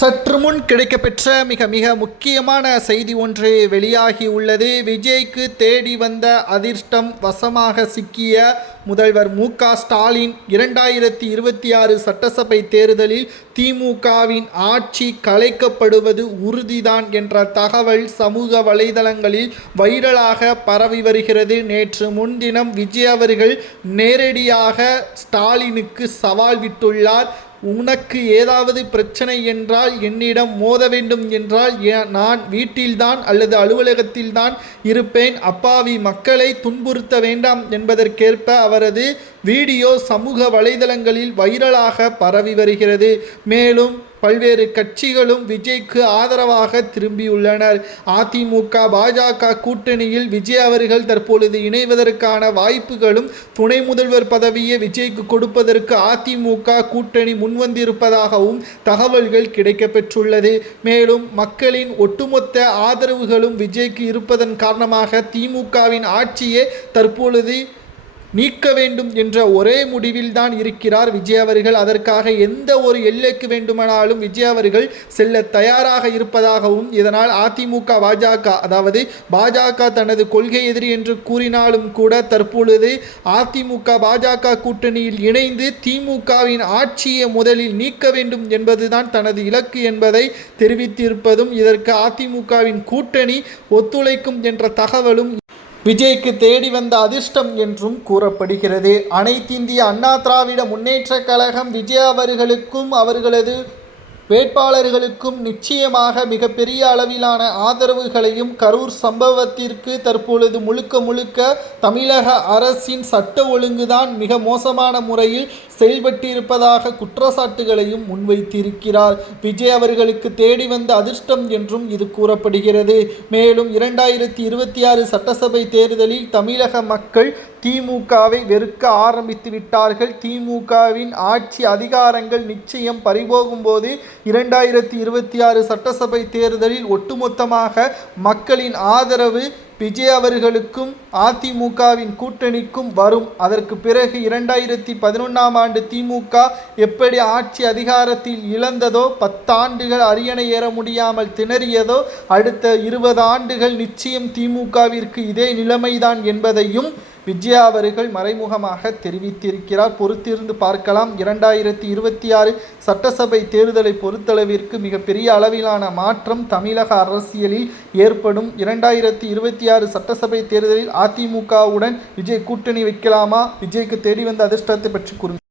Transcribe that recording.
சற்று முன் கிடைக்கப்பெற்ற மிக மிக முக்கியமான செய்தி ஒன்று வெளியாகி உள்ளது. விஜய்க்கு தேடி வந்த அதிர்ஷ்டம் வசமாக சிக்கிய முதல்வர் ஸ்டாலின் 2026 சட்டசபை தேர்தலில் திமுகவின் ஆட்சி கலைக்கப்படுவது உறுதிதான் என்ற தகவல் சமூக வலைதளங்களில் வைரலாக பரவி வருகிறது. நேற்று முன்தினம் விஜய் அவர்கள் நேரடியாக ஸ்டாலினுக்கு சவால் விட்டுள்ளார். உனக்கு ஏதாவது பிரச்சனை என்றால் என்னிடம் மோத வேண்டும் என்றால் நான் வீட்டில்தான் அல்லது அலுவலகத்தில்தான் இருப்பேன். அப்பாவி மக்களை துன்புறுத்த வேண்டாம் என்பதற்கேற்ப அவரது வீடியோ சமூக வலைதளங்களில் வைரலாக பரவி வருகிறது. மேலும் பல்வேறு கட்சிகளும் விஜய்க்கு ஆதரவாக திரும்பியுள்ளனர். அதிமுக பாஜக கூட்டணியில் விஜய் அவர்கள் தற்பொழுது இணைவதற்கான வாய்ப்புகளும் துணை முதல்வர் பதவியை விஜய்க்கு கொடுப்பதற்கு அதிமுக கூட்டணி முன்வந்திருப்பதாகவும் தகவல்கள் கிடைக்கப்பெற்றுள்ளது. மேலும் மக்களின் ஒட்டுமொத்த ஆதரவுகளும் விஜய்க்கு இருப்பதன் காரணமாக திமுகவின் ஆட்சியே தற்பொழுது நீக்க வேண்டும் என்ற ஒரே முடிவில்தான் இருக்கிறார் விஜய் அவர்கள். அதற்காக எந்த ஒரு எல்லைக்கு வேண்டுமானாலும் விஜய் அவர்கள் செல்ல தயாராக இருப்பதாகவும், இதனால் அதிமுக பாஜக தனது கொள்கை எதிரி என்று கூறினாலும் கூட தற்பொழுது அதிமுக பாஜக கூட்டணியில் இணைந்து திமுகவின் ஆட்சியை முதலில் நீக்க வேண்டும் என்பதுதான் தனது இலக்கு என்பதை தெரிவித்திருப்பதும், இதற்கு அதிமுகவின் கூட்டணி ஒத்துழைக்கும் என்ற தகவலும் விஜய்க்கு தேடி வந்த அதிர்ஷ்டம் என்றும் கூறப்படுகிறது. அனைத்திந்திய அண்ணா திராவிட முன்னேற்றக் கழகம் விஜய் அவர்களுக்கும் அவர்களது வேட்பாளர்களுக்கும் நிச்சயமாக மிகப்பெரிய அளவிலான ஆதரவுகளையும், கரூர் சம்பவத்திற்கு தற்பொழுது முழுக்க தமிழக அரசின் சட்ட ஒழுங்குதான் மிக மோசமான முறையில் செயல்பட்டிருப்பதாக குற்றச்சாட்டுகளையும் முன்வைத்திருக்கிறார். விஜய் அவர்களுக்கு தேடி வந்த அதிர்ஷ்டம் என்றும் இது கூறப்படுகிறது. மேலும் 2026 சட்டசபை தேர்தலில் தமிழக மக்கள் திமுகவை வெறுக்க ஆரம்பித்து விட்டார்கள். திமுகவின் ஆட்சி அதிகாரங்கள் நிச்சயம் பறிபோகும் போது 2026 சட்டசபை தேர்தலில் ஒட்டுமொத்தமாக மக்களின் ஆதரவு விஜய் அவர்களுக்கும் அதிமுகவின் கூட்டணிக்கும் வரும். அதற்கு பிறகு 2011ஆம் ஆண்டு திமுக எப்படி ஆட்சி அதிகாரத்தில் இழந்ததோ, 10 ஆண்டுகள் அரியணை ஏற முடியாமல் திணறியதோ, அடுத்த 20 ஆண்டுகள் நிச்சயம் திமுகவிற்கு இதே நிலைமைதான் என்பதையும் விஜய் அவர்கள் மறைமுகமாக தெரிவித்திருக்கிறார். பொறுத்திருந்து பார்க்கலாம். 2026 சட்டசபை தேர்தலை பொறுத்தளவிற்கு மிகப்பெரிய அளவிலான மாற்றம் தமிழக அரசியலில் ஏற்படும். 2026 சட்டசபை தேர்தலில் அதிமுகவுடன் விஜய் கூட்டணி வைக்கலாமா? விஜய்க்கு தேடி வந்த அதிர்ஷ்டத்தை பற்றி கூறுங்கள்.